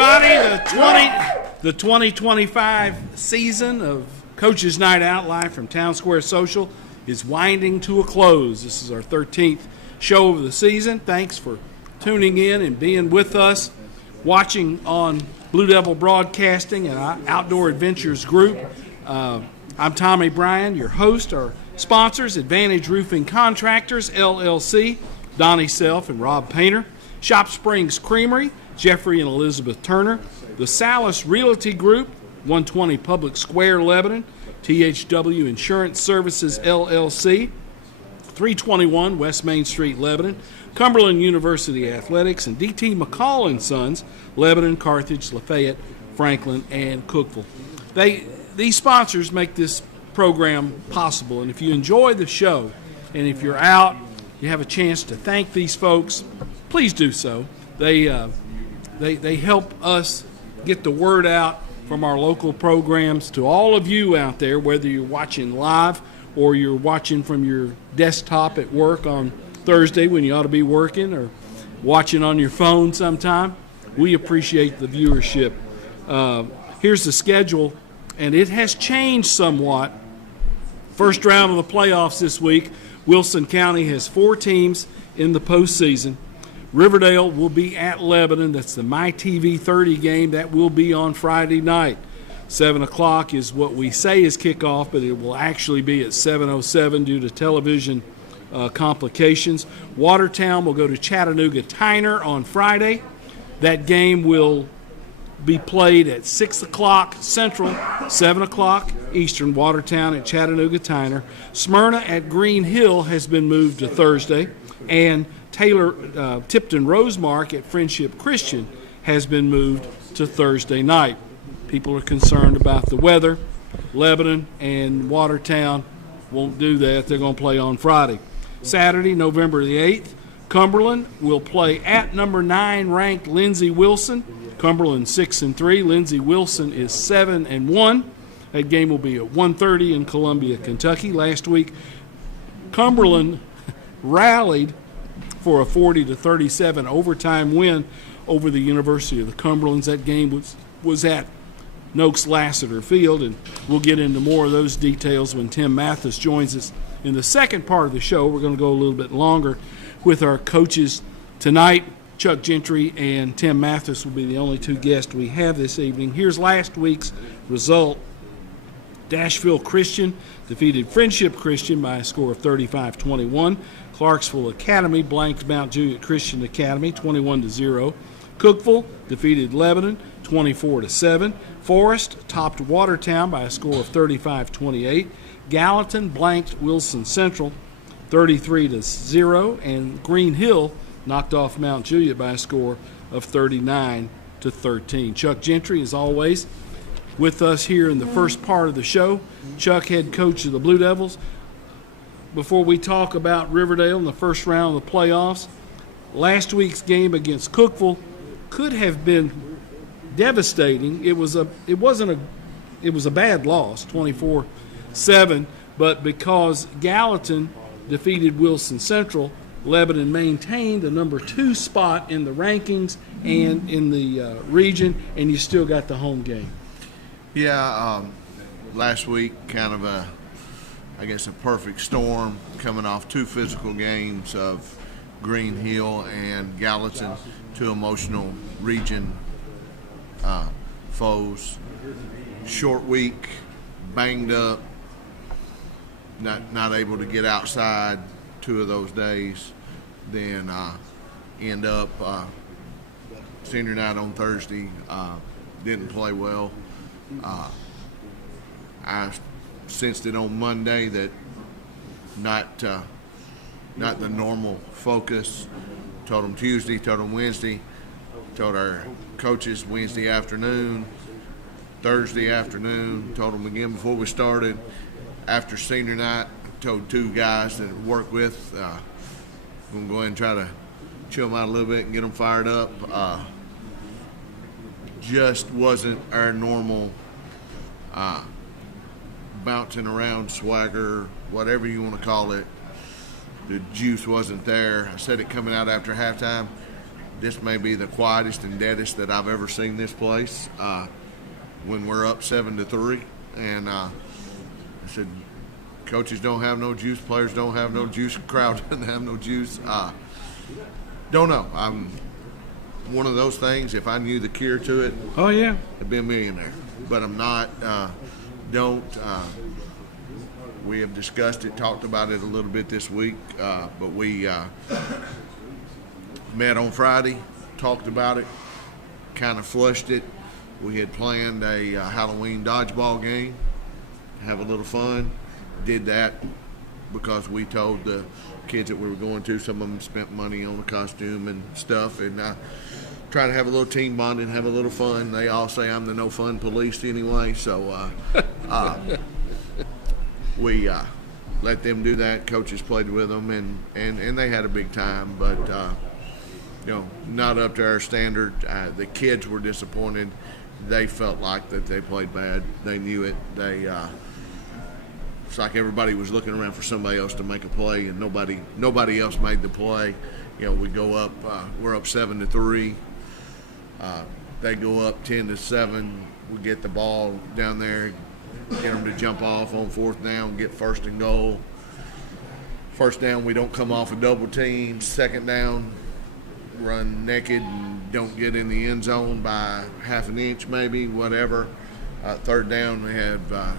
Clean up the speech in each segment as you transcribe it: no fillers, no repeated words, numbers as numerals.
everybody. The 2025 season of Coach's Night Out live from Town Square Social is winding to a close. This is our 13th show of the season. Thanks for tuning in and being with us, watching on Blue Devil Broadcasting and our Outdoor Adventures group. I'm Tommy Bryan, your host. Our sponsors, Advantage Roofing Contractors, LLC, Donnie Self and Rob Painter. Shop Springs Creamery, Jeffrey and Elizabeth Turner. The Salas Realty Group, 120 Public Square, Lebanon. THW Insurance Services, LLC, 321 West Main Street, Lebanon. Cumberland University Athletics, and D.T. McCall & Sons, Lebanon, Carthage, Lafayette, Franklin, and Cookeville. These sponsors make this program possible, and if you enjoy the show and if you're out, you have a chance to thank these folks, please do so. They help us get the word out from our local programs to all of you out there, whether you're watching live or you're watching from your desktop at work on Thursday when you ought to be working, or watching on your phone sometime. We appreciate the viewership. Here's the schedule, and it has changed somewhat. First round of the playoffs this week. Wilson County has 4 teams in the postseason. Riverdale will be at Lebanon. That's the MyTV 30 game. That will be on Friday night. 7 o'clock is what we say is kickoff, but it will actually be at 7:07 due to television complications. Watertown will go to Chattanooga Tyner on Friday. That game will be played at 6 o'clock Central, 7 o'clock Eastern. Watertown at Chattanooga Tyner. Smyrna at Green Hill has been moved to Thursday, and Tipton Rosemark at Friendship Christian has been moved to Thursday night. People are concerned about the weather. Lebanon and Watertown won't do that. They're going to play on Friday. Saturday, November the 8th, Cumberland will play at number 9 ranked Lindsey Wilson. Cumberland 6-3. Lindsey Wilson is 7-1. That game will be at 1:30 in Columbia, Kentucky. Last week, Cumberland rallied for a 40-37 overtime win over the University of the Cumberlands. That game was at Noakes Lassiter Field, and we'll get into more of those details when Tim Mathis joins us in the second part of the show. We're going to go a little bit longer with our coaches tonight. Chuck Gentry and Tim Mathis will be the only 2 guests we have this evening. Here's last week's result. Dashville Christian defeated Friendship Christian by a score of 35-21. Clarksville Academy blanked Mount Juliet Christian Academy 21-0. Cookeville defeated Lebanon 24-7. Forest topped Watertown by a score of 35-28. Gallatin blanked Wilson Central 33-0, and Green Hill knocked off Mount Juliet by a score of 39-13. Chuck Gentry, as always, with us here in the first part of the show. Chuck, head coach of the Blue Devils. Before we talk about Riverdale in the first round of the playoffs, last week's game against Cookeville could have been devastating. It was a bad loss, 24-7, but because Gallatin defeated Wilson Central, Lebanon maintained the number 2 spot in the rankings and in the region, and you still got the home game. Yeah, last week kind of a perfect storm, coming off 2 physical games of Green Hill and Gallatin, 2 emotional region foes. Short week, banged up, not able to get outside 2 of those days. Then end up senior night on Thursday, didn't play well. I sensed it on Monday that not the normal focus. Told them Tuesday, told them Wednesday, told our coaches Wednesday afternoon, Thursday afternoon, told them again before we started. After senior night, told 2 guys that I work with, I'm going to go ahead and try to chill them out a little bit and get them fired up. Just wasn't our normal bouncing around swagger, whatever you want to call it. The juice wasn't there. I said it coming out after halftime. this may be the quietest and deadest that I've ever seen this place. When we're up 7-3, and I said, coaches don't have no juice, players don't have no juice, crowd doesn't have no juice. Don't know. I'm one of those things. If I knew the cure to it, Oh, yeah. I'd be a millionaire. But I'm not. Don't. We have discussed it, talked about it a little bit this week, but we met on Friday, talked about it, kind of flushed it. We had planned a Halloween dodgeball game, have a little fun. Did that because we told the kids that we were going to. Some of them spent money on the costume and stuff, and try to have a little team bonding, have a little fun. They all say I'm the no fun police anyway, so we let them do that. Coaches played with them, and they had a big time, but not up to our standard. The kids were disappointed. They felt like that they played bad. They knew it. It's like everybody was looking around for somebody else to make a play, and nobody else made the play. We go up. We're up 7-3. They go up 10-7. We get the ball down there, get them to jump off on 4th down, get 1st and goal. 1st down, we don't come off a double team. 2nd down, run naked and don't get in the end zone by half an inch maybe, whatever. 3rd down, we have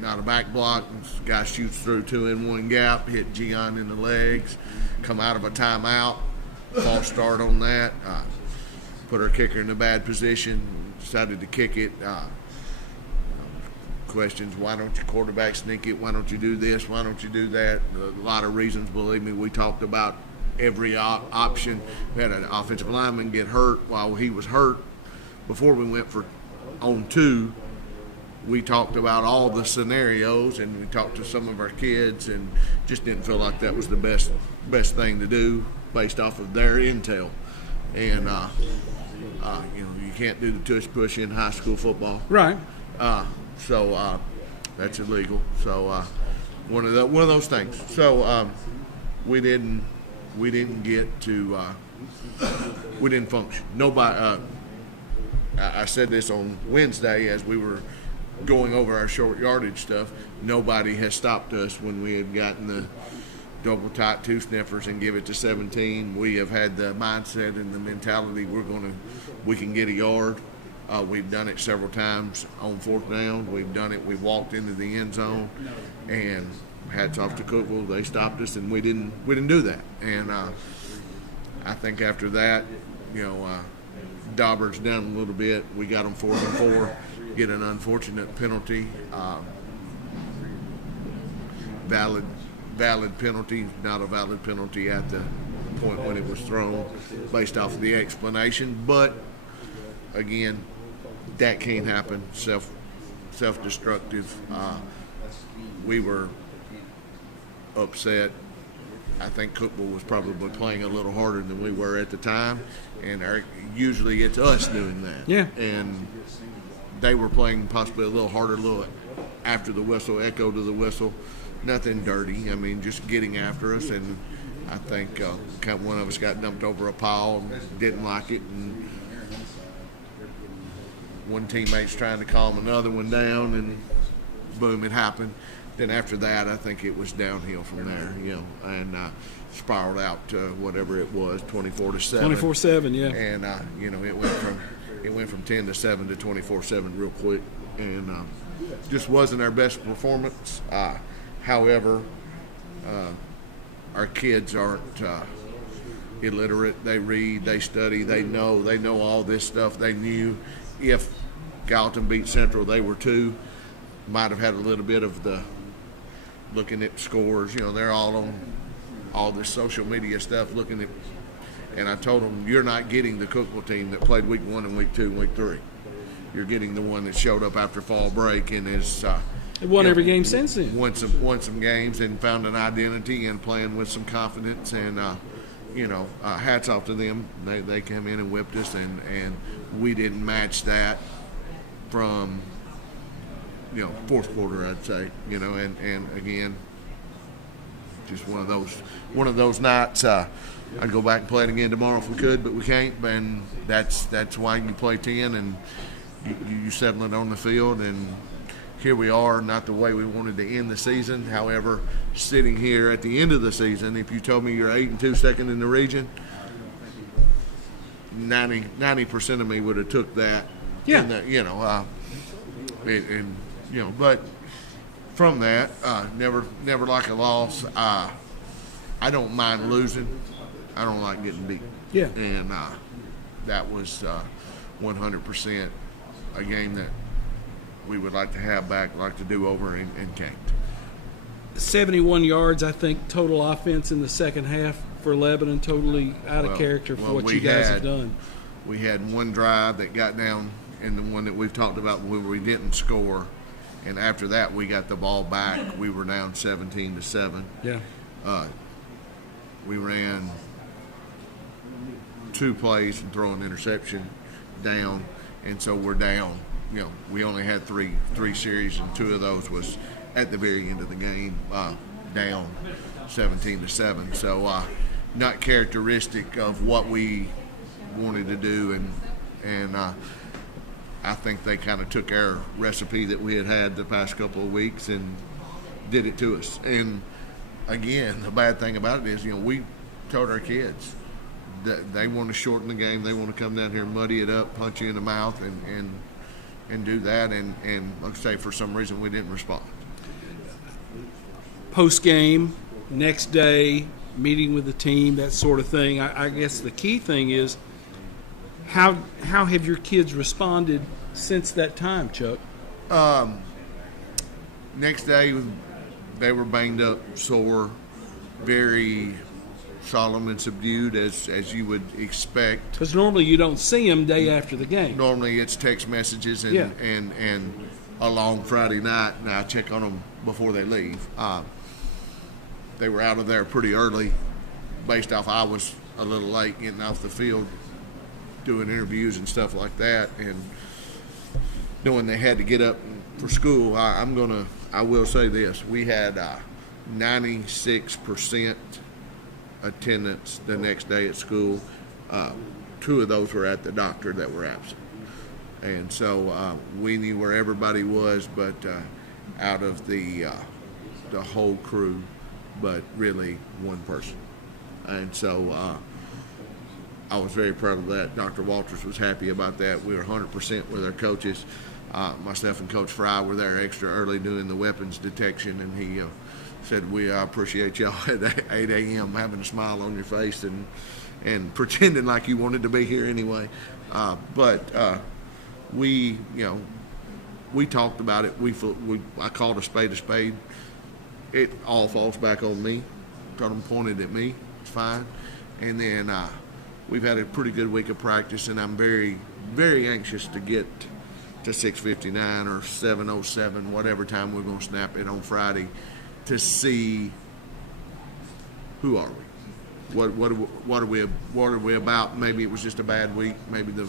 not a back block. Guy shoots through 2-in-1 gap, hit Gian in the legs, come out of a timeout, false start on that. Put our kicker in a bad position, decided to kick it. Questions, why don't you quarterback sneak it? Why don't you do this? Why don't you do that? A lot of reasons, believe me. We talked about every option. We had an offensive lineman get hurt while he was hurt. Before we went for on 2, we talked about all the scenarios, and we talked to some of our kids, and just didn't feel like that was the best thing to do based off of their intel. And you can't do the tush push in high school football, Right. so that's illegal. So one of those things. So we didn't get to we didn't function. Nobody. I said this on Wednesday as we were going over our short yardage stuff. Nobody has stopped us when we have gotten the double tight 2 sniffers and give it to 17. We have had the mindset and the mentality we can get a yard. We've done it several times on 4th down. We've done it. We've walked into the end zone, and hats off to Cookeville. They stopped us, and we didn't do that. And I think after that, Daubers down a little bit. We got them 4th and 4. Get an unfortunate penalty. Valid penalty, not a valid penalty at the point when it was thrown, based off of the explanation. But again, that can't happen. Self-destructive. We were upset. I think Cookeville was probably playing a little harder than we were at the time, and usually it's us doing that. Yeah. And they were playing possibly a little harder, after the whistle, echo to the whistle. Nothing dirty. I mean, just getting after us, and I think one of us got dumped over a pile and didn't like it, and one teammate's trying to calm another one down, and boom, it happened. Then after that, I think it was downhill from there, and spiraled out to whatever it was, 24-7. 24-7, yeah. And it went from 10-7 to 24-7 real quick, and just wasn't our best performance. However, our kids aren't illiterate. They read, they study, they know all this stuff. They knew if Gallatin beat Central, they were 2. Might have had a little bit of the looking at scores. They're all on all this social media stuff looking at. And I told them, you're not getting the Cookeville team that played week 1 and week 2 and week 3. You're getting the one that showed up after fall break and is It won every game since then. Won some games and found an identity and playing with some confidence. And hats off to them. They came in and whipped us, and we didn't match that from 4th quarter, I'd say. And again, just one of those nights. I'd go back and play it again tomorrow if we could, but we can't. And that's why you play 10 and you settle it on the field. And here we are, not the way we wanted to end the season. However, sitting here at the end of the season, if you told me you're 8-2 second in the region, 90% of me would have took that. Yeah. And but from that, never like a loss. I don't mind losing. I don't like getting beat. Yeah. And that was 100% a game that we would like to have back, like to do over and can't. 71 yards, I think, total offense in the second half for Lebanon, totally out of character for what you guys have done. We had one drive that got down, and the one that we've talked about where we didn't score. And after that, we got the ball back. We were down 17-7. Yeah. We ran 2 plays and throw an interception down, and so we're down. We only had three series, and 2 of those was at the very end of the game, down 17-7. So not characteristic of what we wanted to do, and I think they kind of took our recipe that we had the past couple of weeks and did it to us. And again, the bad thing about it is, we told our kids that they want to shorten the game. They want to come down here and muddy it up, punch you in the mouth, and do that. And like I say, for some reason, we didn't respond. Post game, next day, meeting with the team, that sort of thing. I guess the key thing is how have your kids responded since that time, Chuck? Next day, they were banged up, sore, very solemn and subdued, as you would expect. Because normally you don't see them day after the game. Normally it's text messages and a long Friday night, and I check on them before they leave. They were out of there pretty early, based off I was a little late getting off the field, doing interviews and stuff like that, and knowing they had to get up for school. I will say this: we had 96% attendance the next day at school. 2 of those were at the doctor that were absent, and so we knew where everybody was, but out of the whole crew, but really one person. And so I was very proud of that. Dr. Walters was happy about that. We were 100% with our coaches. Myself and Coach Fry were there extra early doing the weapons detection, and he said, I appreciate y'all at 8 a.m. having a smile on your face and pretending like you wanted to be here anyway. But we talked about it. I called a spade a spade. It all falls back on me. Told them, pointed at me. It's fine. And then we've had a pretty good week of practice, and I'm very, very anxious to get to 6:59 or 7:07, whatever time we're going to snap it on Friday, to see who are we, what are we about. Maybe it was just a bad week. Maybe the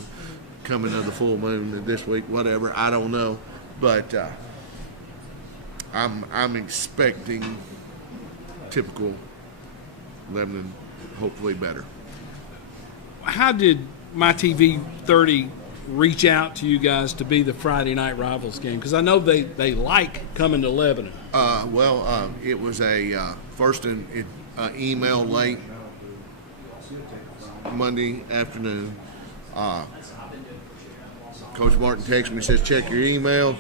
coming of the full moon this week. Whatever, I don't know, but I'm expecting typical Lebanon, hopefully better. How did My TV 30 reach out to you guys to be the Friday Night Rivals game? Because I know they like coming to Lebanon. It was a first email late Monday afternoon. Coach Martin texted me, says, check your email.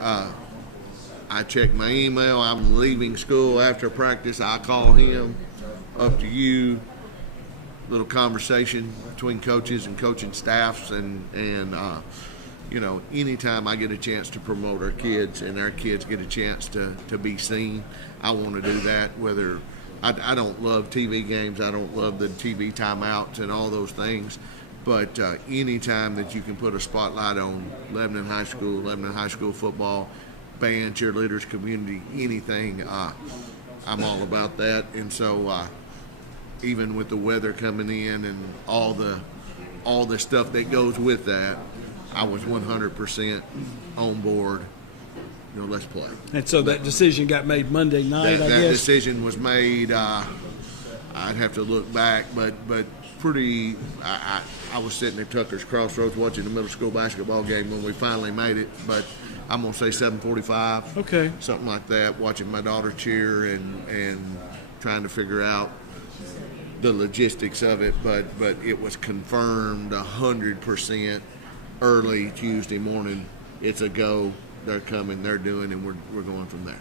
I checked my email. I'm leaving school after practice. I call him, up to you. Little conversation between coaches and coaching staffs, and anytime I get a chance to promote our kids and our kids get a chance to be seen, I want to do that. Whether I don't love TV games, I don't love the TV timeouts and all those things, but anytime that you can put a spotlight on Lebanon High School football, band, cheerleaders, community, anything, I'm all about that. And so even with the weather coming in and all the stuff that goes with that, I was 100% on board. Let's play. And so that decision got made Monday night, I guess? That decision was made, I I'd have to look back, but pretty. I was sitting at Tucker's Crossroads watching the middle school basketball game when we finally made it, but I'm gonna say 7:45. Okay. Something like that. Watching my daughter cheer and trying to figure out the logistics of it, but it was confirmed 100% early Tuesday morning. It's a go. They're coming. They're doing, and we're going from there.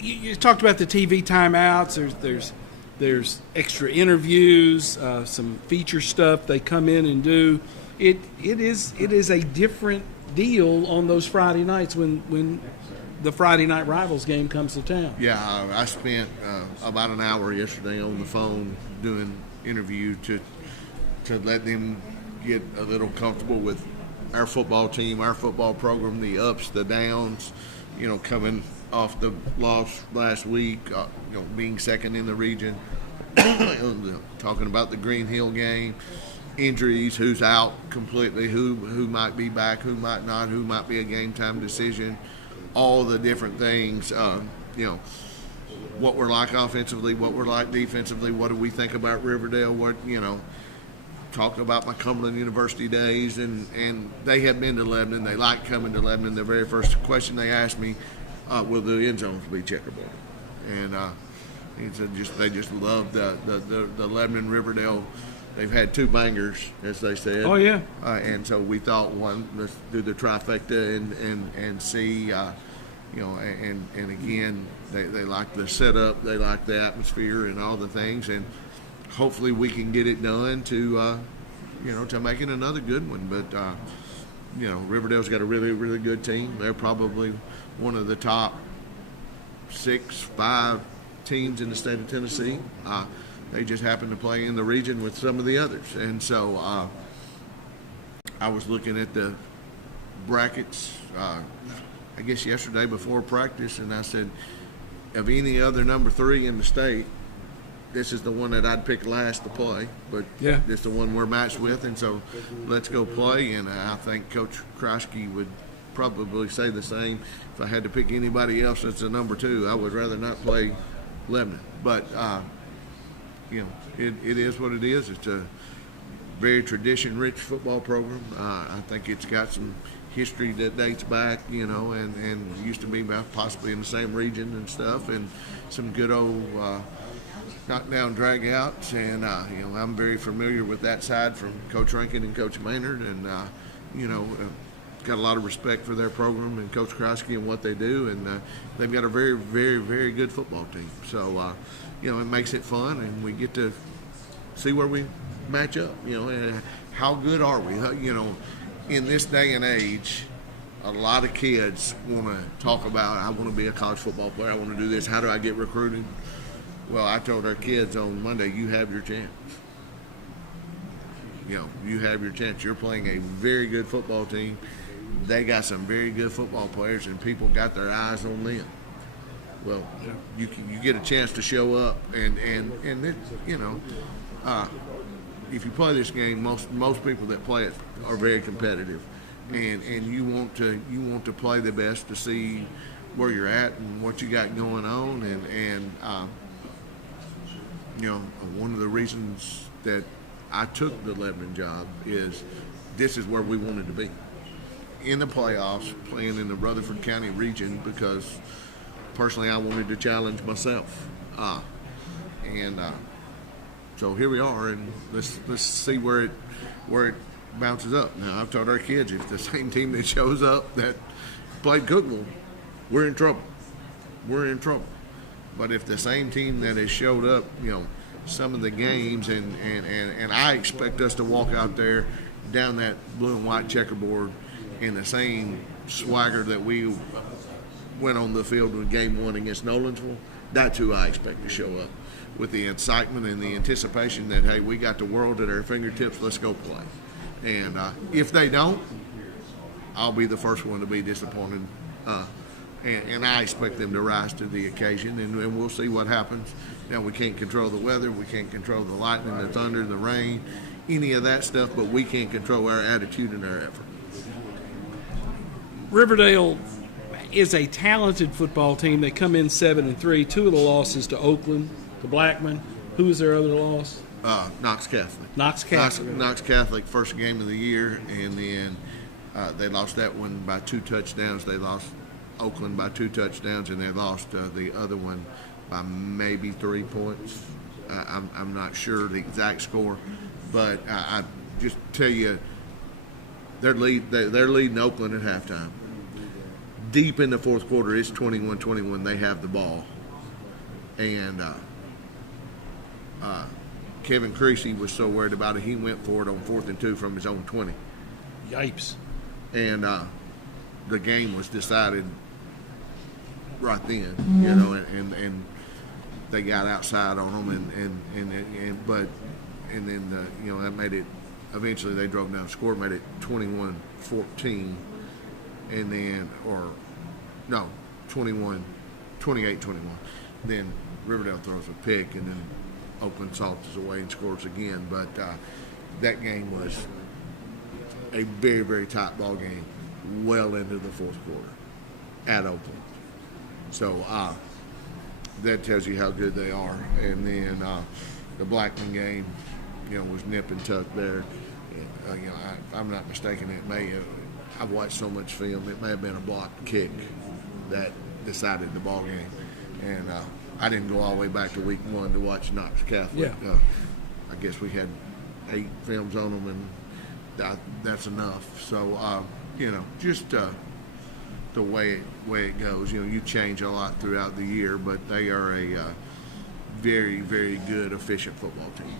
You talked about the TV timeouts. There's extra interviews, some feature stuff they come in and do. It is a different deal on those Friday nights when the Friday Night Rivals game comes to town. Yeah, I spent about an hour yesterday on the phone doing interview to let them get a little comfortable with our football team, our football program, the ups, the downs, coming off the loss last week, being second in the region, talking about the Green Hill game, injuries, who's out completely, who might be back, who might not, who might be a game time decision, all the different things, what we're like offensively, what we're like defensively, what do we think about Riverdale, talk about my Cumberland University days, and they have been to Lebanon. They like coming to Lebanon. The very first question they asked me, will the end zones be checkerboard? And he said they just love the Lebanon Riverdale. They've had two bangers, as they said. Oh yeah. And so we thought, let's do the trifecta and see, and again they like the setup, they like the atmosphere and all the things, and hopefully we can get it done to make it another good one. But Riverdale's got a really, really good team. They're probably one of the top 6-5 teams in the state of Tennessee. They just happen to play in the region with some of the others. And so I was looking at the brackets, I guess yesterday before practice, and I said, of any other number 3 in the state, this is the one that I'd pick last to play, but yeah, it's the one we're matched with, and so let's go play. And I think Coach Kreisky would probably say the same. If I had to pick anybody else that's a number 2, I would rather not play Lebanon. But it is what it is. It's a very tradition-rich football program. I think it's got some history that dates back, and used to be possibly in the same region and stuff, and some good old knockdown drag-outs. And I'm very familiar with that side from Coach Rankin and Coach Maynard, and got a lot of respect for their program and Coach Kreisky and what they do, and they've got a very, very, very good football team. So it makes it fun, and we get to see where we match up. How good are we? In this day and age, a lot of kids want to talk about, I want to be a college football player, I want to do this, how do I get recruited? Well, I told our kids on Monday, you have your chance. You have your chance. You're playing a very good football team. They got some very good football players, and people got their eyes on them. Well, you get a chance to show up, and it, if you play this game, most people that play it are very competitive, and you want to play the best to see where you're at and what you got going on, and one of the reasons that I took the Lebanon job is this is where we wanted to be in the playoffs, playing in the Rutherford County region, because personally I wanted to challenge myself, so here we are, and let's see where it bounces up. Now, I've told our kids, if the same team that shows up that played Cookville, we're in trouble. But if the same team that has showed up, some of the games, and I expect us to walk out there down that blue and white checkerboard in the same swagger that we went on the field in game 1 against Nolensville. That's who I expect to show up, with the excitement and the anticipation that, hey, we got the world at our fingertips, let's go play. And if they don't, I'll be the first one to be disappointed. And I expect them to rise to the occasion, and we'll see what happens. Now, we can't control the weather, we can't control the lightning, the thunder, the rain, any of that stuff, but we can control our attitude and our effort. Riverdale is a talented football team. They come in 7-3. 2 of the losses to Oakland, to Blackman, Who was their other loss? Knox Catholic. Knox Catholic. Knox Catholic, first game of the year, and then they lost that one by 2 touchdowns. They lost Oakland by 2 touchdowns, and they lost the other one by maybe 3 points. I'm not sure the exact score, but I just tell you, they're leading Oakland at halftime. Deep in the fourth quarter, it's 21-21. They have the ball, and Kevin Creasy was so worried about it, he went for it on 4th and 2 from his own 20. Yipes. And the game was decided right then, you know, and they got outside on them, and then you know, that made it. Eventually, they drove down, scored, made it 21-14, and then 28-21. Then Riverdale throws a pick, and then Oakland salts away and scores again. But that game was a very, very tight ball game, well into the fourth quarter at Oakland. So that tells you how good they are. And then the Blackman game, you know, was nip and tuck there. You know, if I'm not mistaken, it may have, I've watched so much film, it may have been a blocked kick that decided the ball game. And I didn't go all the way back to week 1 to watch Knox Catholic. Yeah. I guess we had 8 films on them, and that's enough. So, you know, just the way it goes. You know, you change a lot throughout the year, but they are a very, very good, efficient football team.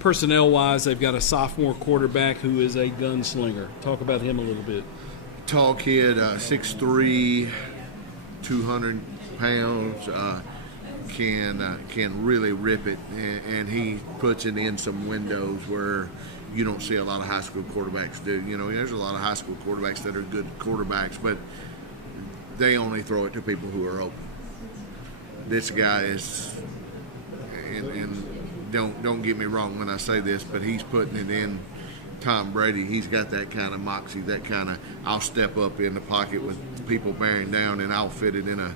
Personnel-wise, they've got a sophomore quarterback who is a gunslinger. Talk about him a little bit. Tall kid, 6'3", 200 pounds, can really rip it, and he puts it in some windows where you don't see a lot of high school quarterbacks do. You know, there's a lot of high school quarterbacks that are good quarterbacks, but they only throw it to people who are open. This guy is, and don't get me wrong when I say this, but he's putting it in Tom Brady. He's got that kind of moxie, that kind of, I'll step up in the pocket with people bearing down and I'll fit it in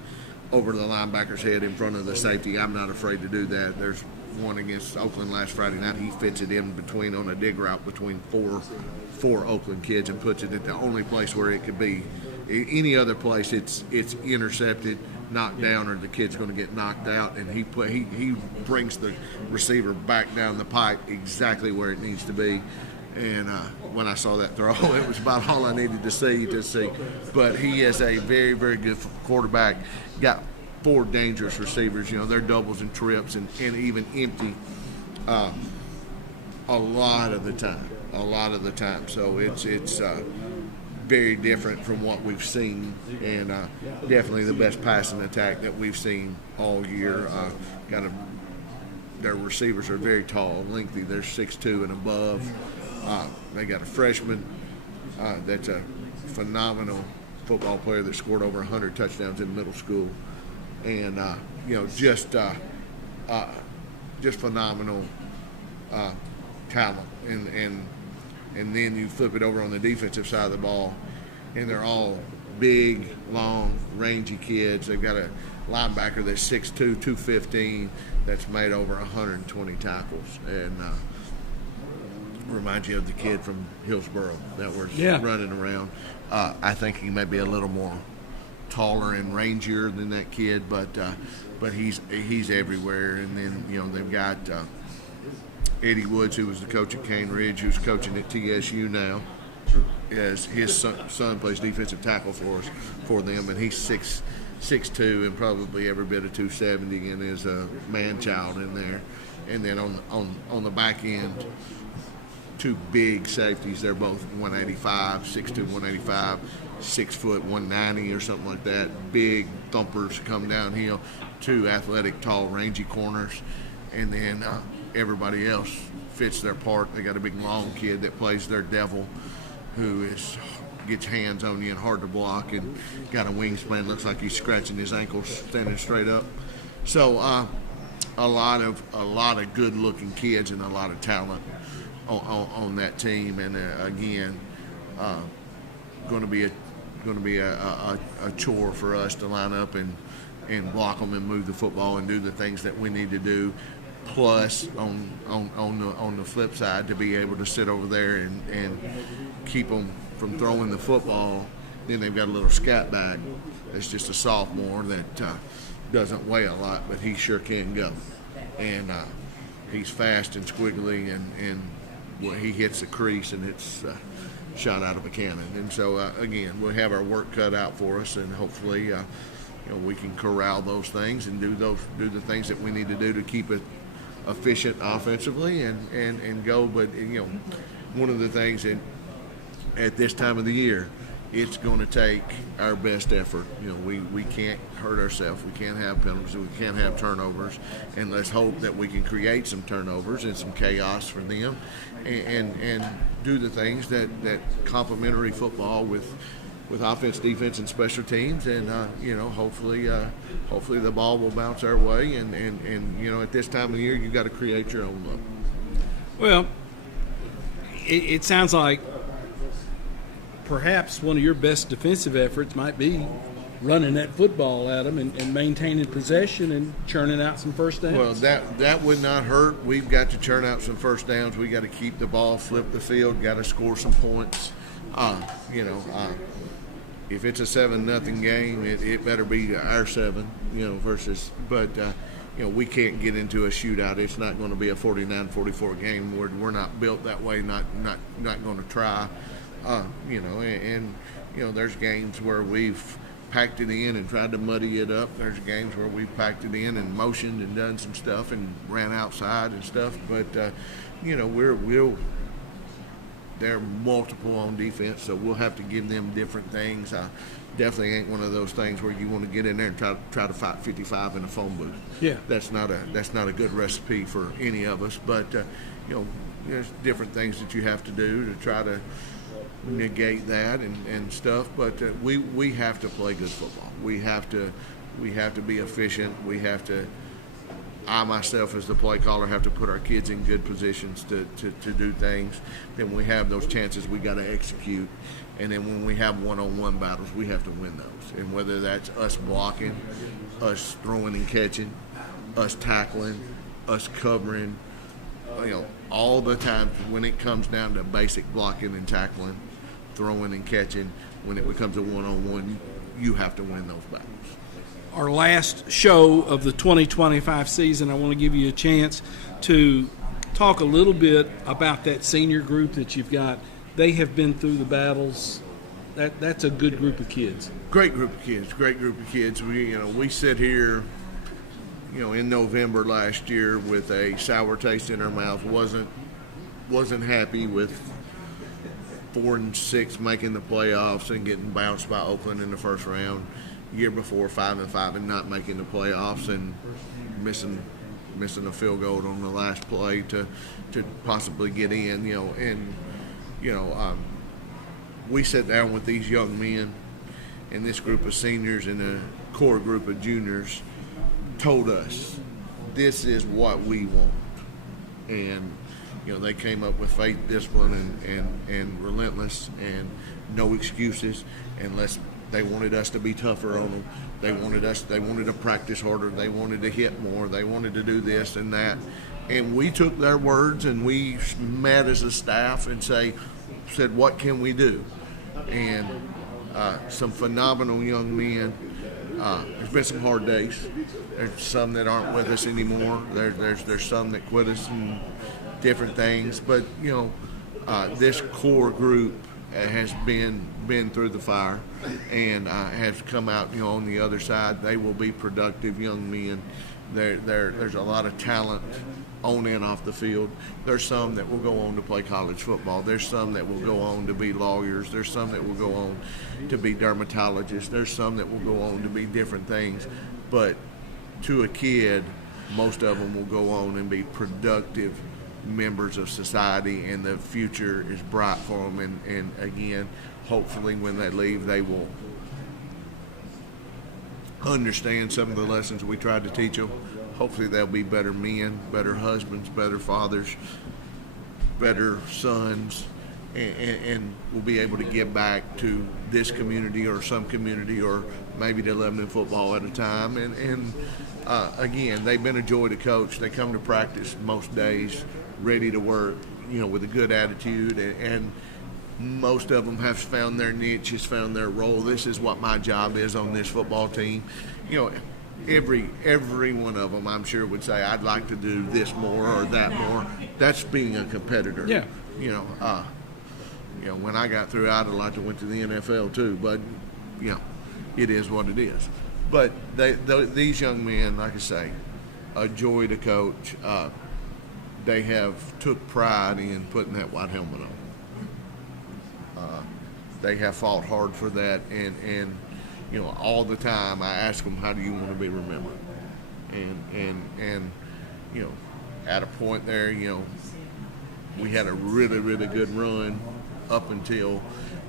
over the linebacker's head in front of the safety. I'm not afraid to do that. There's one against Oakland last Friday night. He fits it in between, on a dig route between four Oakland kids, and puts it at the only place where it could be. Any other place, it's intercepted, knocked down, or the kid's going to get knocked out, and he brings the receiver back down the pipe exactly where it needs to be. And when I saw that throw, it was about all I needed to see. But he is a very, very good quarterback. Got 4 dangerous receivers. You know, they're doubles and trips and even empty a lot of the time. So it's very different from what we've seen, and definitely the best passing attack that we've seen all year. Their receivers are very tall, lengthy. They're 6'2" and above. They got a freshman that's a phenomenal football player that scored over 100 touchdowns in middle school, and you know, just phenomenal talent. And then you flip it over on the defensive side of the ball, and they're all big, long, rangy kids. They've got a linebacker that's 6'2", 215, that's made over 120 tackles, and reminds you of the kid from Hillsboro that was running around. I think he may be a little more taller and rangier than that kid, but he's everywhere. And then, you know, they've got Eddie Woods, who was the coach at Cane Ridge, who's coaching at TSU now. As his son plays defensive tackle for them, and he's 6'2" and probably every bit of 270, and is a man-child in there. And then on the back end, 2 big safeties. They're both 185, 6'2", 185, 6 foot, 190 or something like that. Big thumpers come downhill. 2 athletic, tall, rangy corners, and then everybody else fits their part. They got a big long kid that plays their devil, who gets hands on you and hard to block, and got a wingspan. Looks like he's scratching his ankles standing straight up. So a lot of good-looking kids and a lot of talent on that team, and again, going to be a chore for us to line up and block them and move the football and do the things that we need to do. plus on the flip side to be able to sit over there and keep them from throwing the football. Then they've got a little scat back that's just a sophomore that doesn't weigh a lot, but he sure can go. And he's fast and squiggly, and well, he hits the crease, and it's shot out of a cannon. And so, again, we'll have our work cut out for us, and hopefully we can corral those things and do the things that we need to do to keep it efficient offensively and go. But, one of the things that at this time of the year, it's going to take our best effort. We can't hurt ourselves. We can't have penalties. We can't have turnovers. And let's hope that we can create some turnovers and some chaos for them and do the things that complementary football with offense, defense, and special teams. And, hopefully the ball will bounce our way. And at this time of the year, you've got to create your own look. Well, it sounds like perhaps one of your best defensive efforts might be running that football at them and maintaining possession and churning out some first downs. Well, that would not hurt. We've got to churn out some first downs. We got to keep the ball, flip the field, got to score some points. If it's a 7-0 game, it better be our 7, versus. But we can't get into a shootout. It's not going to be a 49-44 game. We're not built that way. Not going to try. There's games where we've packed it in and tried to muddy it up. There's games where we've packed it in and motioned and done some stuff and ran outside and stuff. But they're multiple on defense, so we'll have to give them different things. Definitely ain't one of those things where you want to get in there and try to fight 55 in a phone booth. Yeah, that's not a good recipe for any of us. But there's different things that you have to do to try to negate that and stuff. But we have to play good football. We have to be efficient. We have to. I myself, as the play caller, have to put our kids in good positions to do things. Then we have those chances, we got to execute. And then when we have one-on-one battles, we have to win those. And whether that's us blocking, us throwing and catching, us tackling, us covering, all the time when it comes down to basic blocking and tackling, throwing and catching, when it becomes a one-on-one, you have to win those battles. Our last show of the 2025 season, I want to give you a chance to talk a little bit about that senior group that you've got. They have been through the battles. That's a good group of kids. Great group of kids. We sit here, in November last year with a sour taste in our mouth. Wasn't happy with 4-6 making the playoffs and getting bounced by Oakland in the first round. Year before 5-5 and not making the playoffs and missing a field goal on the last play to possibly get in. We sat down with these young men and this group of seniors and a core group of juniors, told us this is what we want. And they came up with faith, discipline, and relentless, and no excuses. They wanted us to be tougher on them. They wanted to practice harder. They wanted to hit more. They wanted to do this and that. And we took their words and we met as a staff and said, what can we do? And some phenomenal young men. There's been some hard days. There's some that aren't with us anymore. There's some that quit us and different things. But this core group has been through the fire and has come out on the other side. They will be productive young men. There's a lot of talent on and off the field. There's some that will go on to play college football. There's some that will go on to be lawyers. There's some that will go on to be dermatologists. There's some that will go on to be different things. But to a kid, most of them will go on and be productive members of society, and the future is bright for them. And again, hopefully when they leave, they will understand some of the lessons we tried to teach them. Hopefully they'll be better men, better husbands, better fathers, better sons, and will be able to give back to this community or some community or maybe to Lebanon football at a time. And again, they've been a joy to coach. They come to practice most days ready to work, with a good attitude, and most of them have found their niche, has found their role. This is what my job is on this football team. Every one of them, I'm sure, would say, I'd like to do this more or that more. That's being a competitor. Yeah. When I got through, I'd have liked to went to the NFL too, but, it is what it is. But these young men, like I say, a joy to coach. They have took pride in putting that white helmet on. They have fought hard for that, and all the time I ask them, how do you want to be remembered? And at a point there, we had a really, really good run up until,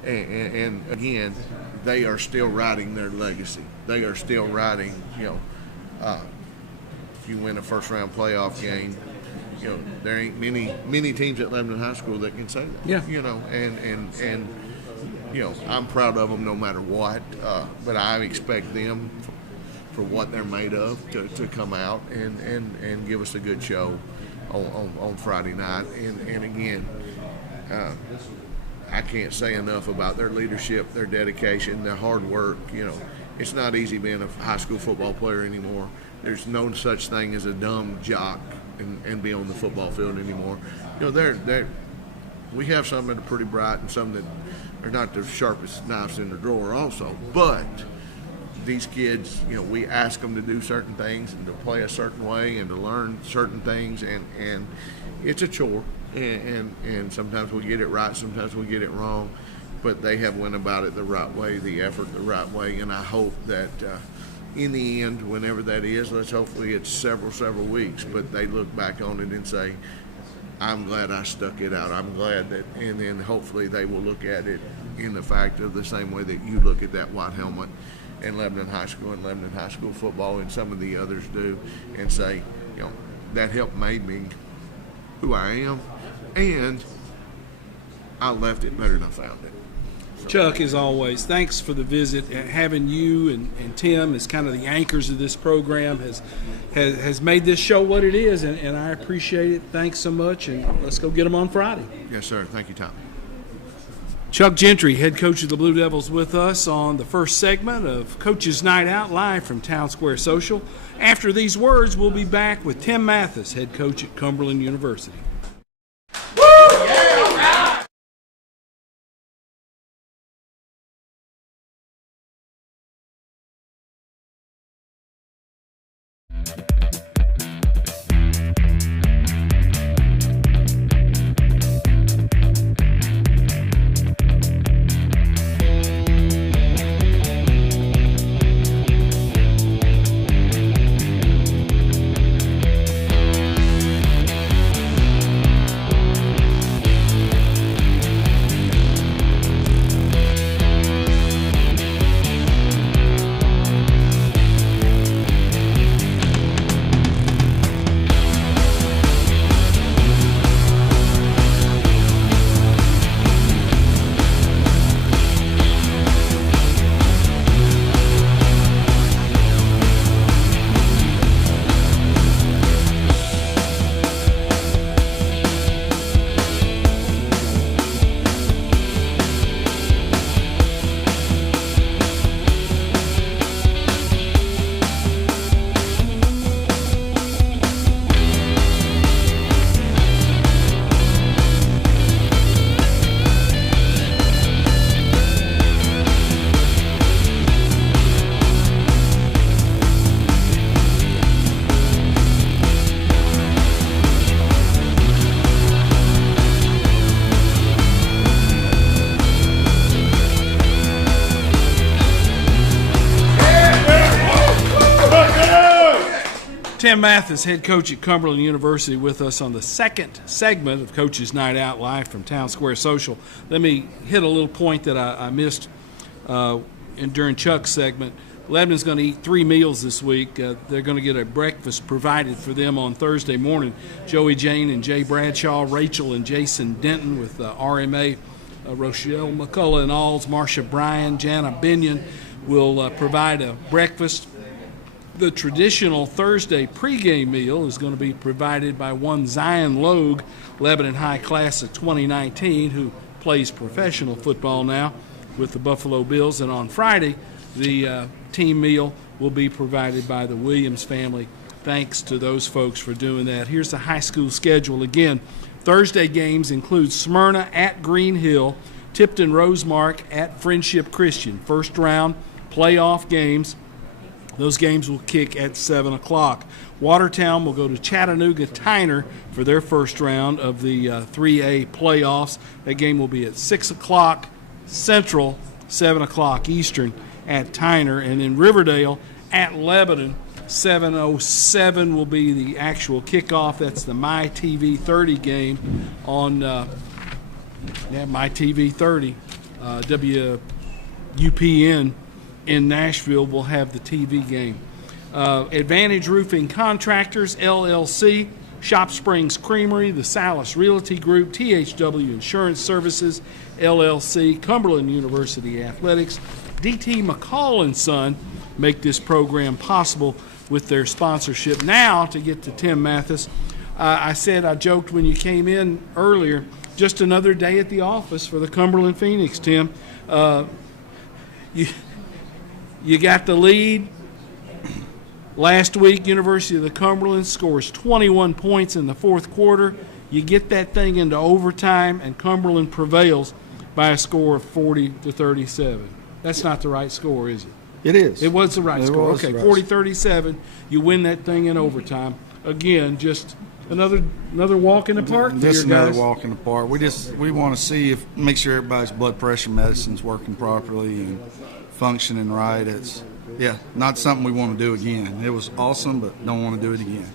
and again, they are still writing their legacy. They are still writing, if you win a first-round playoff game, there ain't many teams at Lebanon High School that can say that. Yeah. And I'm proud of them no matter what, but I expect them for what they're made of to come out and give us a good show on Friday night. And again, I can't say enough about their leadership, their dedication, their hard work. It's not easy being a high school football player anymore. There's no such thing as a dumb jock and be on the football field anymore. We have some that are pretty bright and some that are not the sharpest knives in the drawer also. But these kids, we ask them to do certain things and to play a certain way and to learn certain things, and it's a chore. And sometimes we get it right, sometimes we get it wrong, but they have went about it the right way, the effort the right way, and I hope that in the end, whenever that is, hopefully it's several weeks, but they look back on it and say, I'm glad I stuck it out. I'm glad that, and then hopefully they will look at it in the fact of the same way that you look at that white helmet and Lebanon High School and Lebanon High School football and some of the others do, and say, that helped made me who I am, and I left it better than I found it. Chuck, as always, thanks for the visit. Having you and Tim as kind of the anchors of this program has made this show what it is, and I appreciate it. Thanks so much, and let's go get them on Friday. Yes, sir. Thank you, Tom. Chuck Gentry, head coach of the Blue Devils, with us on the first segment of Coach's Night Out, live from Town Square Social. After these words, we'll be back with Tim Mathis, head coach at Cumberland University. Tim Mathis, head coach at Cumberland University, with us on the second segment of Coach's Night Out, live from Town Square Social. Let me hit a little point that I missed during Chuck's segment. Lebanon's going to eat 3 meals this week. They're going to get a breakfast provided for them on Thursday morning. Joey Jane and Jay Bradshaw, Rachel and Jason Denton with RMA Rochelle McCullough and Alls, Marcia Bryan, Jana Binion will provide a breakfast. The traditional Thursday pregame meal is going to be provided by one Zion Logue, Lebanon High class of 2019, who plays professional football now with the Buffalo Bills. And on Friday, the team meal will be provided by the Williams family. Thanks to those folks for doing that. Here's the high school schedule again. Thursday games include Smyrna at Green Hill, Tipton Rosemark at Friendship Christian. First round playoff games. Those games will kick at 7 o'clock. Watertown will go to Chattanooga Tyner for their first round of the 3A playoffs. That game will be at 6 o'clock Central, 7 o'clock Eastern at Tyner. And in Riverdale at Lebanon, 7:07 will be the actual kickoff. That's the MyTV 30 game on MyTV 30. WUPN in Nashville will have the TV game. Advantage Roofing Contractors, LLC, Shop Springs Creamery, the Salas Realty Group, THW Insurance Services, LLC, Cumberland University Athletics, DT McCall & Son make this program possible with their sponsorship. Now, to get to Tim Mathis, I joked when you came in earlier, just another day at the office for the Cumberland Phoenix, Tim. You got the lead. Last week, University of the Cumberland scores 21 points in the fourth quarter. You get that thing into overtime, and Cumberland prevails by a score of 40-37. That's not the right score, is it? It is. It was the right score. Okay, 40-37. You win that thing in overtime. Again, just another walk in the park. Just another walk in the park. We want to see make sure everybody's blood pressure medicine's working properly and functioning right. It's not something we want to do again. It was awesome, but don't want to do it again.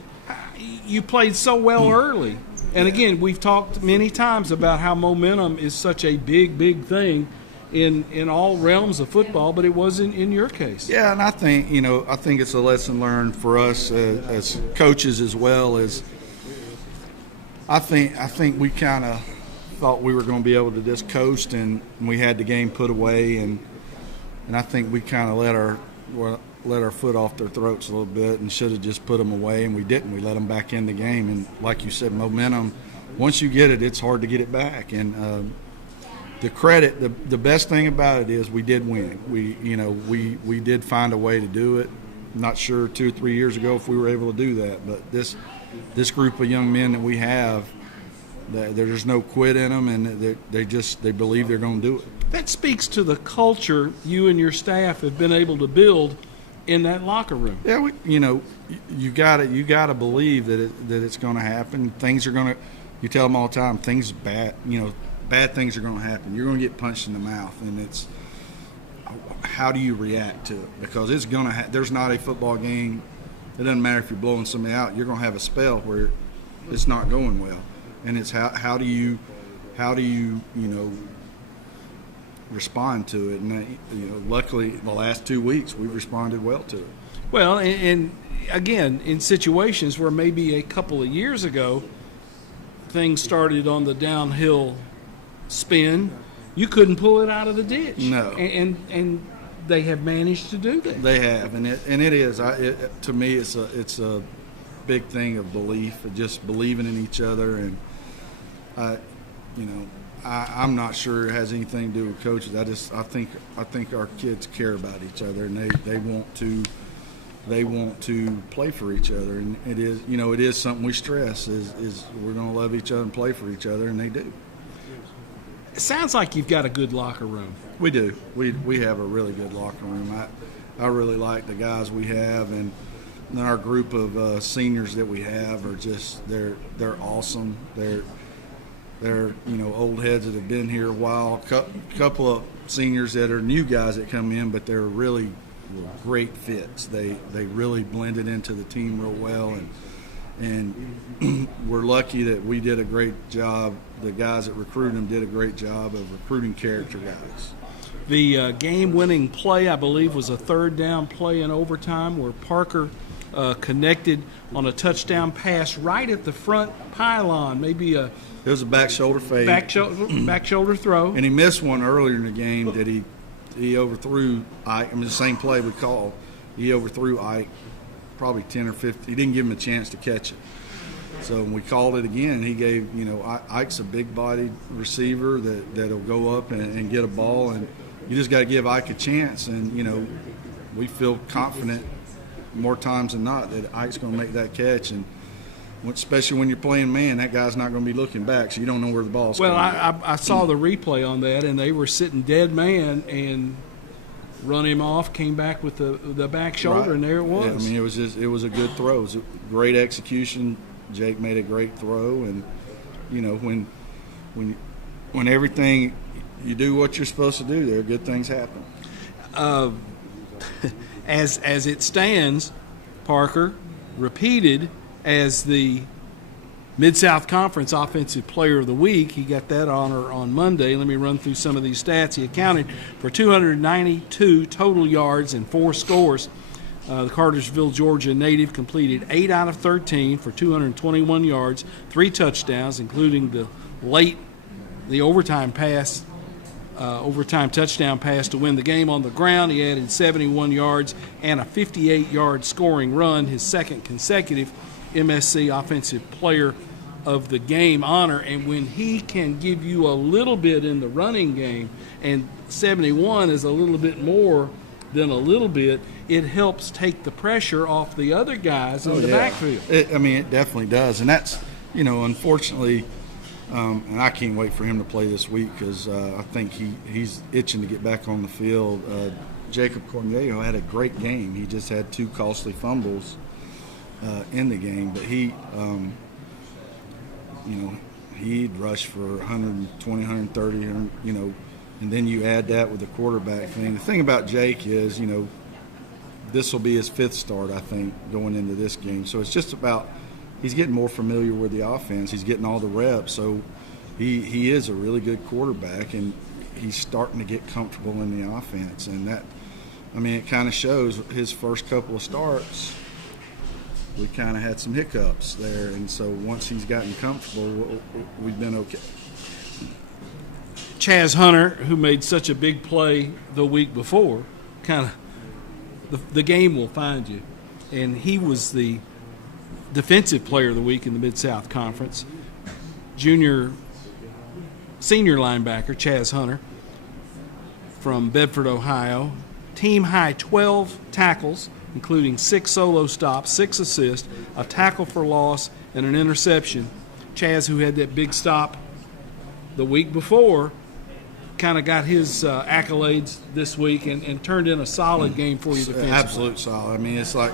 You played so well early, and again, we've talked many times about how momentum is such a big thing in all realms of football, but it wasn't in your case. Yeah, and I think it's a lesson learned for us as coaches as well as I think we kind of thought we were going to be able to just coast, and we had the game put away, and I think we kind of let our foot off their throats a little bit and should have just put them away, and we didn't. We let them back in the game, and like you said, momentum. Once you get it, it's hard to get it back. And the best thing about it is we did win. We did find a way to do it. Not sure 2 or 3 years ago if we were able to do that, but this group of young men that we have, there's no quit in them, and they believe they're going to do it. That speaks to the culture you and your staff have been able to build in that locker room. Yeah, you got to believe that it's going to happen. Things are going to. You tell them all the time, things bad. Bad things are going to happen. You're going to get punched in the mouth, and it's how do you react to it? Because it's going to. There's not a football game. It doesn't matter if you're blowing somebody out. You're going to have a spell where it's not going well, and it's how do you respond to it. And luckily, the last 2 weeks we've responded well to it. Well, and again, in situations where maybe a couple of years ago things started on the downhill spin, you couldn't pull it out of the ditch. No, and they have managed to do that. They have, and it is. To me, it's a big thing of belief, of just believing in each other, and I'm not sure it has anything to do with coaches. I think our kids care about each other, and they want to play for each other, and it is something we stress is we're going to love each other and play for each other, and they do. It sounds like you've got a good locker room. We do. We have a really good locker room. I really like the guys we have, and our group of seniors that we have are just they're awesome. They're old heads that have been here a while. Couple of seniors that are new guys that come in, but they're really great fits. They really blended into the team real well, and we're lucky that we did a great job. The guys that recruited them did a great job of recruiting character guys. The game-winning play, I believe, was a third down play in overtime where Parker connected on a touchdown pass right at the front pylon, maybe a It was a back shoulder fade. back shoulder throw. And he missed one earlier in the game that he overthrew Ike. I mean, the same play we called. He overthrew Ike probably 10 or 15. He didn't give him a chance to catch it. So when we called it again, he gave, Ike's a big-bodied receiver that'll go up and get a ball, and you just got to give Ike a chance. And, we feel confident more times than not that Ike's going to make that catch. And especially when you're playing man, that guy's not going to be looking back, so you don't know where the ball's Well, going. I saw the replay on that, and they were sitting dead man and run him off, came back with the back shoulder, Right. and there it was. Yeah, I mean, it was a good throw. It was a great execution. Jake made a great throw, and when everything you do what you're supposed to do, there good things happen. As it stands, Parker repeated as the Mid-South Conference Offensive Player of the Week. He got that honor on Monday. Let me run through some of these stats. He accounted for 292 total yards and 4 scores. The Cartersville, Georgia native completed 8 out of 13 for 221 yards, 3 touchdowns, including the overtime touchdown pass to win the game on the ground. He added 71 yards and a 58-yard scoring run, his second consecutive MSC Offensive Player of the Game honor. And when he can give you a little bit in the running game, and 71 is a little bit more than a little bit, it helps take the pressure off the other guys in the backfield. It definitely does. And that's, unfortunately, and I can't wait for him to play this week because I think he's itching to get back on the field. Jacob Cornelio had a great game. He just had 2 costly fumbles in the game, but he'd rush for 120, 130, and then you add that with the quarterback thing. The thing about Jake is, this will be his 5th start, I think, going into this game. So it's just about he's getting more familiar with the offense. He's getting all the reps. So he is a really good quarterback, and he's starting to get comfortable in the offense. And that, it kind of shows his first couple of starts. We kind of had some hiccups there, and so once he's gotten comfortable, we've been okay. Chaz Hunter, who made such a big play the week before, the game will find you. And he was the Defensive Player of the Week in the Mid-South Conference. Senior linebacker Chaz Hunter from Bedford, Ohio. Team high 12 tackles, including 6 solo stops, 6 assists, a tackle for loss, and an interception. Chaz, who had that big stop the week before, kind of got his accolades this week and turned in a solid game for you defensively. Absolute solid. It's like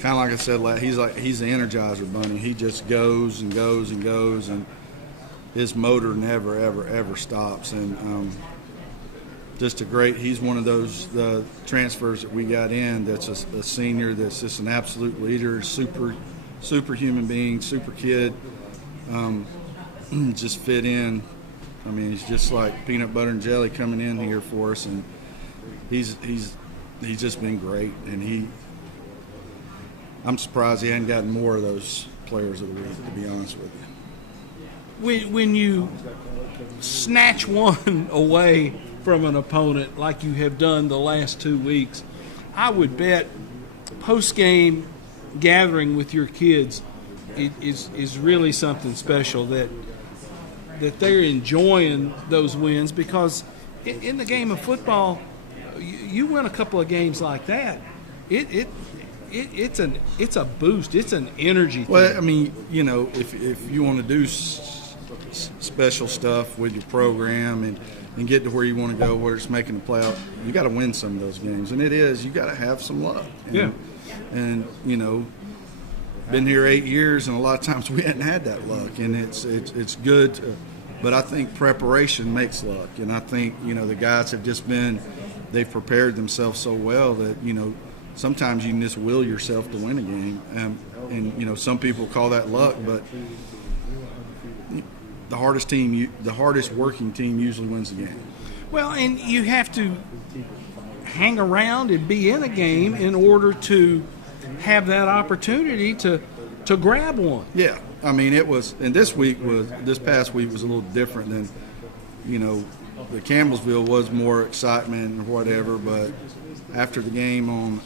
kind of like I said, he's the Energizer Bunny. He just goes and goes and goes, and his motor never, ever, ever stops. And just he's one of those transfers that we got in that's a senior that's just an absolute leader, super human being, super kid, just fit in. He's just like peanut butter and jelly coming in here for us, and he's just been great. And I'm surprised he hadn't gotten more of those players of the week, to be honest with you. When you snatch one away from an opponent like you have done the last 2 weeks, I would bet post-game gathering with your kids is really something special, that they're enjoying those wins, because in the game of football, you win a couple of games like that, it's a boost, it's an energy thing. Well, if you want to do special stuff with your program and get to where you want to go, whether it's making the playoff, you got to win some of those games, and you got to have some luck. And been here 8 years, and a lot of times we hadn't had that luck, and it's good. But I think preparation makes luck, and I think the guys have just they've prepared themselves so well that sometimes you can just will yourself to win a game, and some people call that luck, but the hardest working team usually wins the game. Well, and you have to hang around and be in a game in order to have that opportunity to grab one. Yeah, I mean it was, and this past week was a little different than, the Campbellsville was more excitement and whatever, but after the game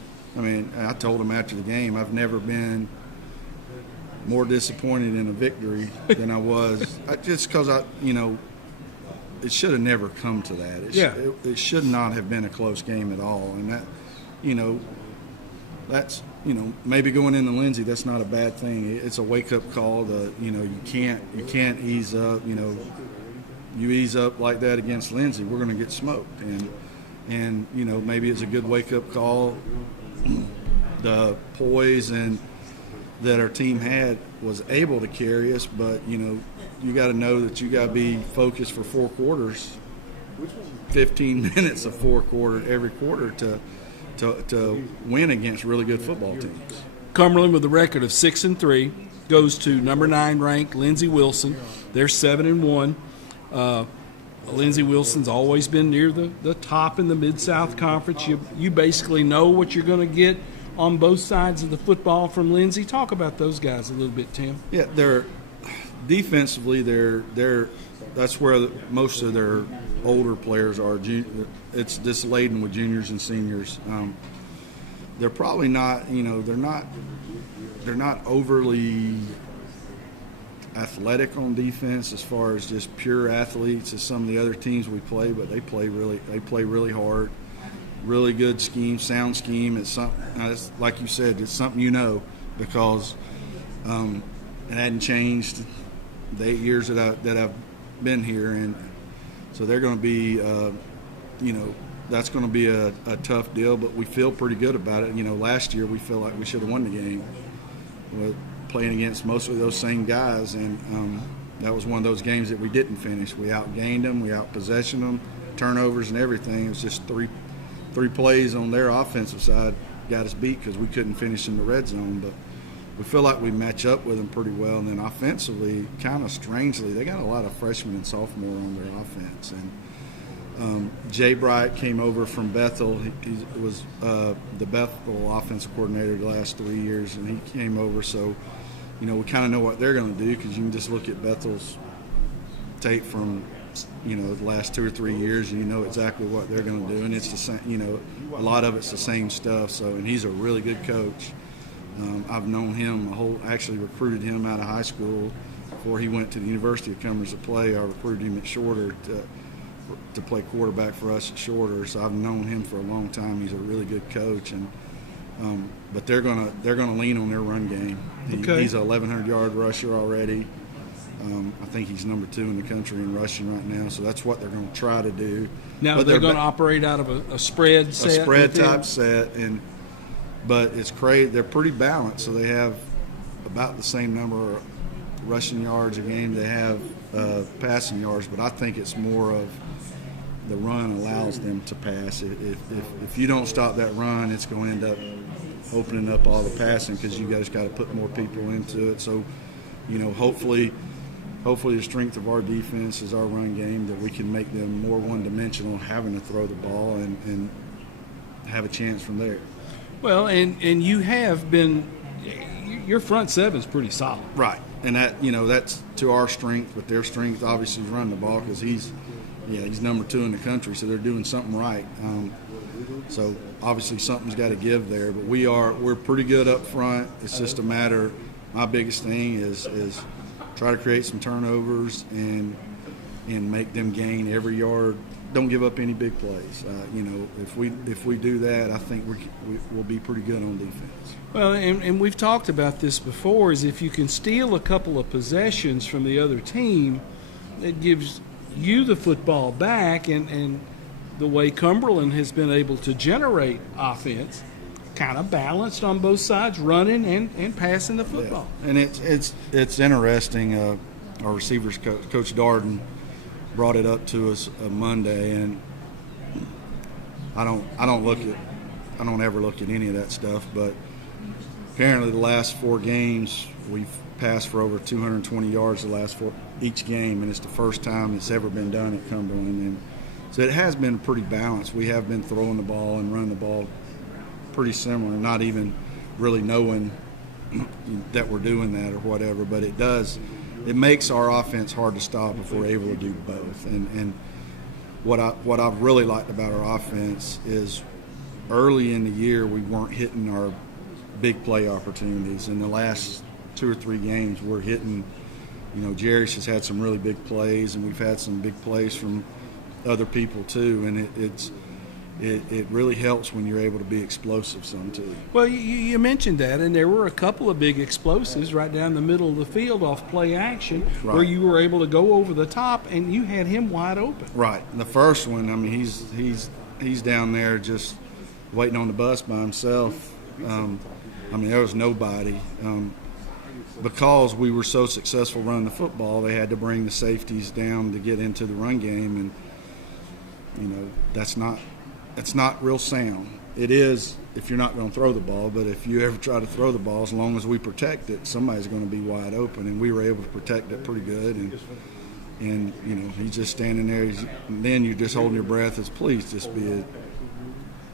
I told him after the game, I've never been more disappointed in a victory than I was, just because it should have never come to that. It should not have been a close game at all, and that, that's maybe going into Lindsay, that's not a bad thing. It's a wake up call. You can't ease up. You ease up like that against Lindsay, we're going to get smoked, and maybe it's a good wake up call. The poise and that our team had was able to carry us, but you got to know that you got to be focused for 4 quarters, 15 minutes of 4 quarter every quarter to win against really good football teams. Cumberland, with a record of 6-3, goes to number 9 ranked Lindsey Wilson. They're 7-1. Lindsey Wilson's always been near the top in the Mid-South Conference. You basically know what you're going to get on both sides of the football from Lindsay. Talk about those guys a little bit, Tim. Yeah, they're defensively. That's where most of their older players are. It's just laden with juniors and seniors. They're probably not. They're not overly athletic on defense as far as just pure athletes as some of the other teams we play, but they play really hard. Really good scheme, sound scheme. It's like you said, it's something because it hadn't changed the 8 years that I've been here, and so they're going to be, that's going to be a tough deal. But we feel pretty good about it. Last year we feel like we should have won the game with playing against mostly those same guys, and that was one of those games that we didn't finish. We outgained them, we outpossessioned them, turnovers and everything. It was just three plays on their offensive side got us beat because we couldn't finish in the red zone. But we feel like we match up with them pretty well. And then offensively, kind of strangely, they got a lot of freshmen and sophomore on their offense. And Jay Bright came over from Bethel. He was the Bethel offensive coordinator the last 3 years, and he came over. So, we kind of know what they're going to do because you can just look at Bethel's tape from the last 2 or 3 years, and you know exactly what they're going to do, and it's the same. A lot of it's the same stuff. So, and he's a really good coach. I've known him. Actually recruited him out of high school before he went to the University of Cumberland to play. I recruited him at Shorter to play quarterback for us at Shorter. So I've known him for a long time. He's a really good coach, and but they're gonna lean on their run game. He's a 1,100-yard rusher already. I think he's number 2 in the country in rushing right now, so that's what they're going to try to do. Now, but they're going to operate out of a spread set? A spread type set, but it's crazy. They're pretty balanced, so they have about the same number of rushing yards a game they have passing yards, but I think it's more of the run allows them to pass. If you don't stop that run, it's going to end up opening up all the passing because you guys got to put more people into it. So, hopefully the strength of our defense is our run game, that we can make them more one-dimensional, having to throw the ball and have a chance from there. Well, and you have been – your front seven's pretty solid. Right, and that's to our strength, but their strength obviously is running the ball because he's number 2 in the country, so they're doing something right. So obviously something's got to give there, but we're pretty good up front. It's just a matter – my biggest thing is try to create some turnovers and make them gain every yard. Don't give up any big plays. If we do that, I think we'll be pretty good on defense. Well, and we've talked about this before, is if you can steal a couple of possessions from the other team, it gives you the football back, and the way Cumberland has been able to generate offense, kind of balanced on both sides, running and passing the football. Yeah. And it's interesting. Our receivers coach Darden brought it up to us Monday, and I don't ever look at any of that stuff, but apparently the last 4 games we've passed for over 220 yards each game, and it's the first time it's ever been done at Cumberland. And so it has been pretty balanced. We have been throwing the ball and running the ball pretty similar, not even really knowing that we're doing that or whatever, but it makes our offense hard to stop if we're able to do both. And what I've really liked about our offense is early in the year we weren't hitting our big play opportunities. In the last 2 or 3 games, we're hitting. Jarius has had some really big plays, and we've had some big plays from other people too, and it really helps when you're able to be explosive some too. Well, you mentioned that, and there were a couple of big explosives right down the middle of the field off play action where Right. you were able to go over the top, and you had him wide open. Right. The first one, I mean, he's down there just waiting on the bus by himself. There was nobody. Because we were so successful running the football, they had to bring the safeties down to get into the run game, and that's not real sound. It is if you're not going to throw the ball, but if you ever try to throw the ball, as long as we protect it, somebody's going to be wide open, and we were able to protect it pretty good. And he's just standing there. And then you're just holding your breath. It's please just be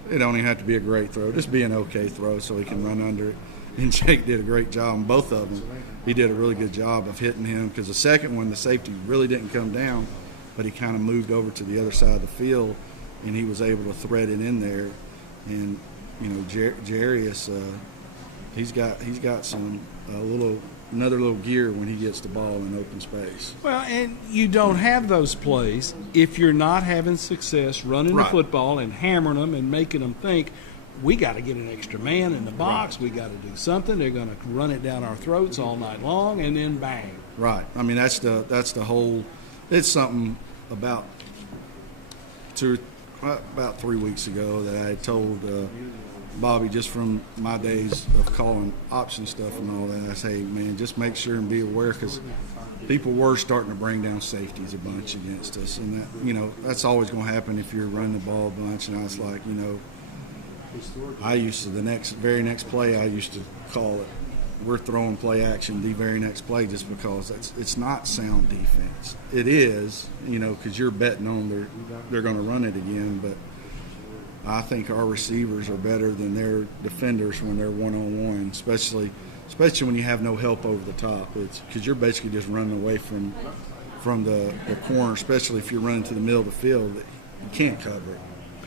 it don't even have to be a great throw. Just be an okay throw so he can run under it. And Jake did a great job on both of them. He did a really good job of hitting him because the second one, the safety really didn't come down, but he kind of moved over to the other side of the field, and he was able to thread it in there. And Jarius, he's got some another little gear when he gets the ball in open space. Well, and you don't have those plays if you're not having success running the Right. football and hammering them and making them think, we got to get an extra man in the box. We got to do something. They're going to run it down our throats all night long, and then bang. Right. I mean, that's the whole. It's something about 3 weeks ago that I had told Bobby, just from my days of calling option stuff and all that. I say, man, just make sure and be aware, because people were starting to bring down safeties a bunch against us, and that that's always going to happen if you're running the ball a bunch. And I was like, I used to, very next play, I used to call it, we're throwing play action the very next play, just because it's not sound defense. It is, because you're betting on they're going to run it again. But I think our receivers are better than their defenders when they're one-on-one, especially when you have no help over the top. It's because you're basically just running away from the corner, especially if you're running to the middle of the field. You can't cover it.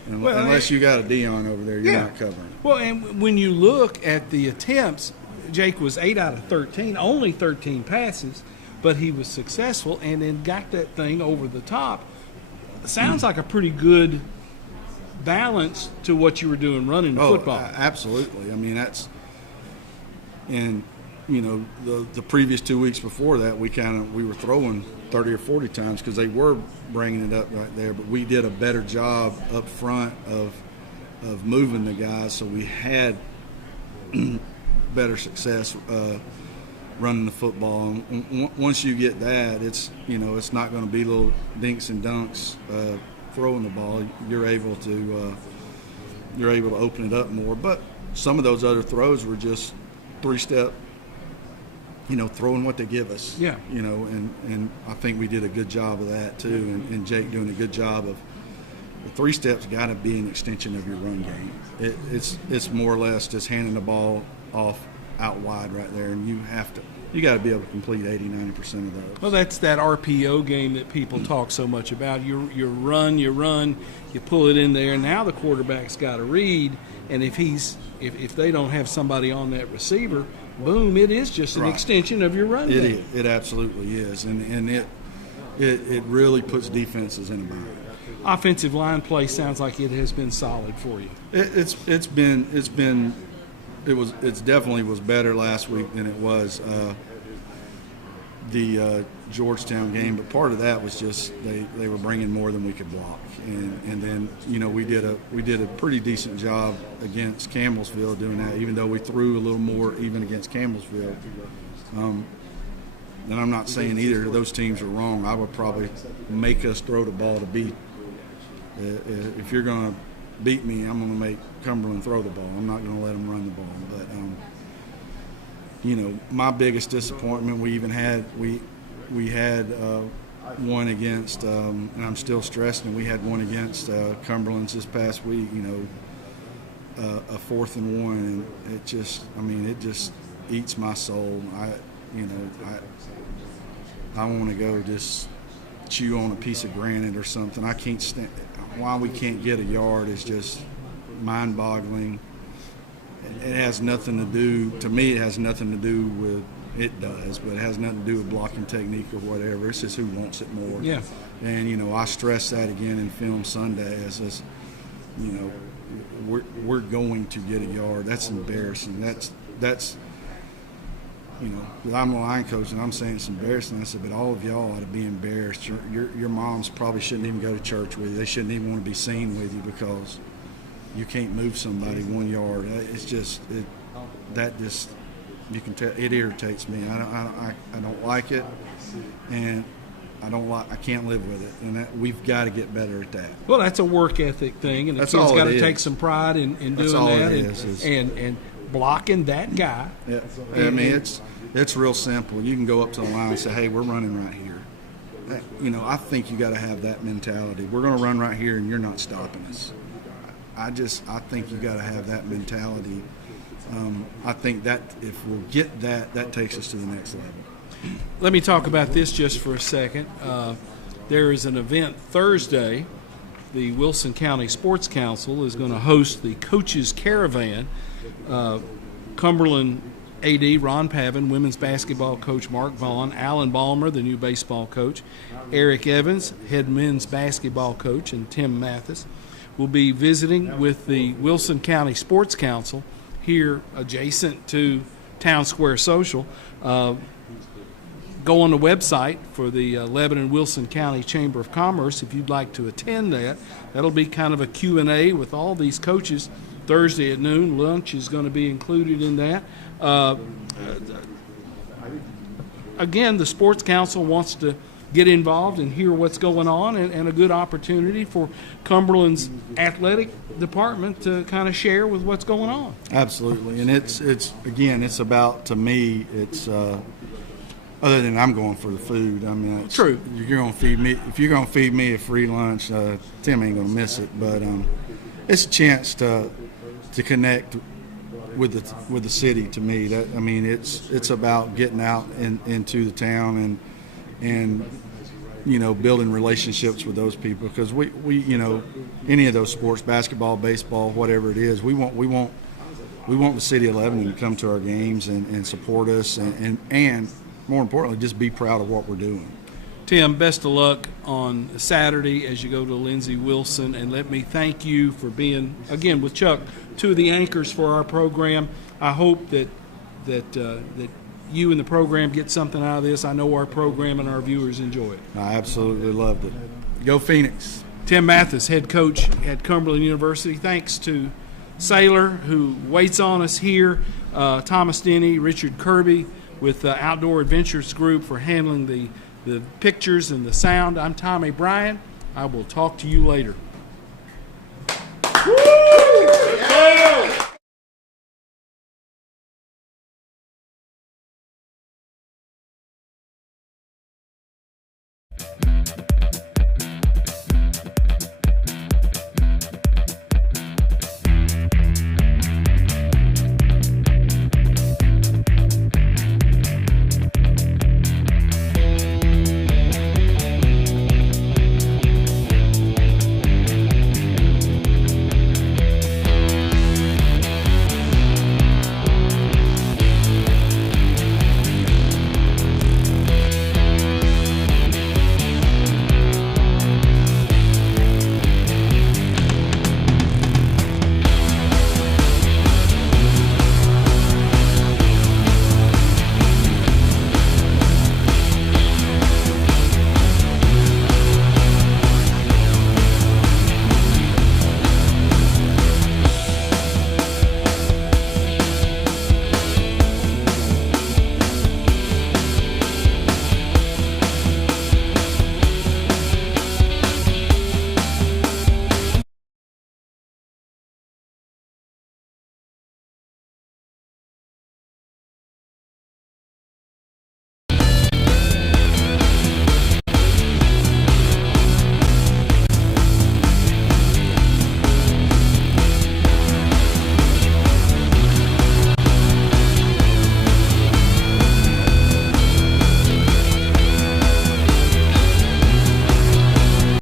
Unless you got a Dion over there, you're not covering. Well, and when you look at the attempts, Jake was 8 out of 13, only 13 passes, but he was successful and then got that thing over the top. Sounds like a pretty good balance to what you were doing running the football. Absolutely. I mean, that's – and, the previous 2 weeks before that, we were throwing 30 or 40 times because they were bringing it up right there, but we did a better job up front of moving the guys, so we had better success running the football. And once you get that, it's not going to be little dinks and dunks throwing the ball. You're able to open it up more. But some of those other throws were just 3-step. Throwing what they give us. Yeah. And I think we did a good job of that too, and Jake doing a good job of the 3 steps. Got to be an extension of your run game. It's more or less just handing the ball off out wide right there, and you got to be able to complete 80-90% of those. Well, that's that RPO game that people talk so much about. You run, you pull it in there. Now the quarterback's got to read, and if they don't have somebody on that receiver, boom, it is just an extension of your run game. It absolutely is, and it really puts defenses in a bind. Offensive line play sounds like it has been solid for you. It definitely was better last week than it was the Georgetown game, but part of that was just they were bringing more than we could block, and then we did a pretty decent job against Campbellsville doing that, even though we threw a little more even against Campbellsville. And I'm not saying either of those teams are wrong. I would probably make us throw the ball to beat. If you're going to beat me, I'm going to make Cumberland throw the ball. I'm not going to let them run the ball. But my biggest disappointment, we had one against, and I'm still stressing, we had one against Cumberland's this past week. a 4th and 1, and it just eats my soul. I want to go just chew on a piece of granite or something. I can't stand. Why we can't get a yard is just mind-boggling. It has nothing to do, to me, it has nothing to do with, it does, but it has nothing to do with blocking technique or whatever. It's just who wants it more. Yeah. And, I stress that again in Film Sunday as this, we're going to get a yard. That's embarrassing. That's I'm a line coach and I'm saying it's embarrassing. I said, but all of y'all ought to be embarrassed. Your moms probably shouldn't even go to church with you. They shouldn't even want to be seen with you because you can't move somebody 1 yard. It's just you can tell it irritates me. I don't like it, and I can't live with it, and we've got to get better at that. Well, that's a work ethic thing, and the That's kid's all got it to take is. some pride in That's doing all that, it is. and blocking that guy. Yeah, I mean it's real simple. You can go up to the line and say, "Hey, we're running right here." I think you got to have that mentality. We're going to run right here, and you're not stopping us. I think you got to have that mentality. I think that if we'll get that, that takes us to the next level. Let me talk about this just for a second. There is an event Thursday. The Wilson County Sports Council is going to host the Coaches Caravan. Cumberland AD Ron Pavin, women's basketball coach Mark Vaughn, Alan Balmer, the new baseball coach, Eric Evans, head men's basketball coach, and Tim Mathis will be visiting with the Wilson County Sports Council here adjacent to Town Square Social. Go on the website for the Lebanon-Wilson County Chamber of Commerce if you'd like to attend that. That'll be kind of a Q&A with all these coaches Thursday at noon. Lunch is going to be included in that. Again, the Sports Council wants to get involved and hear what's going on, and a good opportunity for Cumberland's athletic department to kind of share with what's going on. Absolutely, and it's about, to me, it's other than I'm going for the food. I mean, True. You're going to feed me. If you're going to feed me a free lunch, Tim ain't going to miss it. But it's a chance to connect with the city. To me, it's about getting out into the town and building relationships with those people, because we any of those sports, basketball, baseball, whatever it is, we want the city of Lebanon to come to our games and support us and more importantly, just be proud of what we're doing. Tim, best of luck on Saturday as you go to Lindsey Wilson, and let me thank you for being, again, with Chuck, two of the anchors for our program. I hope that you and the program get something out of this. I know our program and our viewers enjoy it. I absolutely loved it. Go Phoenix. Tim Mathis, head coach at Cumberland University. Thanks to Sailor, who waits on us here, Thomas Denny, Richard Kirby with the Outdoor Adventures Group for handling the pictures and the sound. I'm Tommy Bryan. I will talk to you later. Woo!